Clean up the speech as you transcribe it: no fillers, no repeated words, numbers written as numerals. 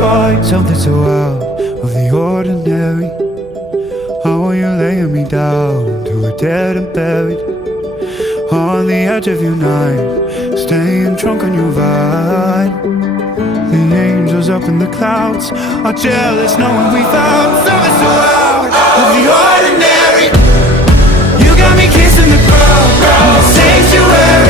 find something so out of the ordinary. How are you laying me down to a dead and buried on the edge of your night, staying drunk on your vine. The angels up in the clouds are jealous knowing we found something so out of the ordinary. You got me kissing the ground in the sanctuary.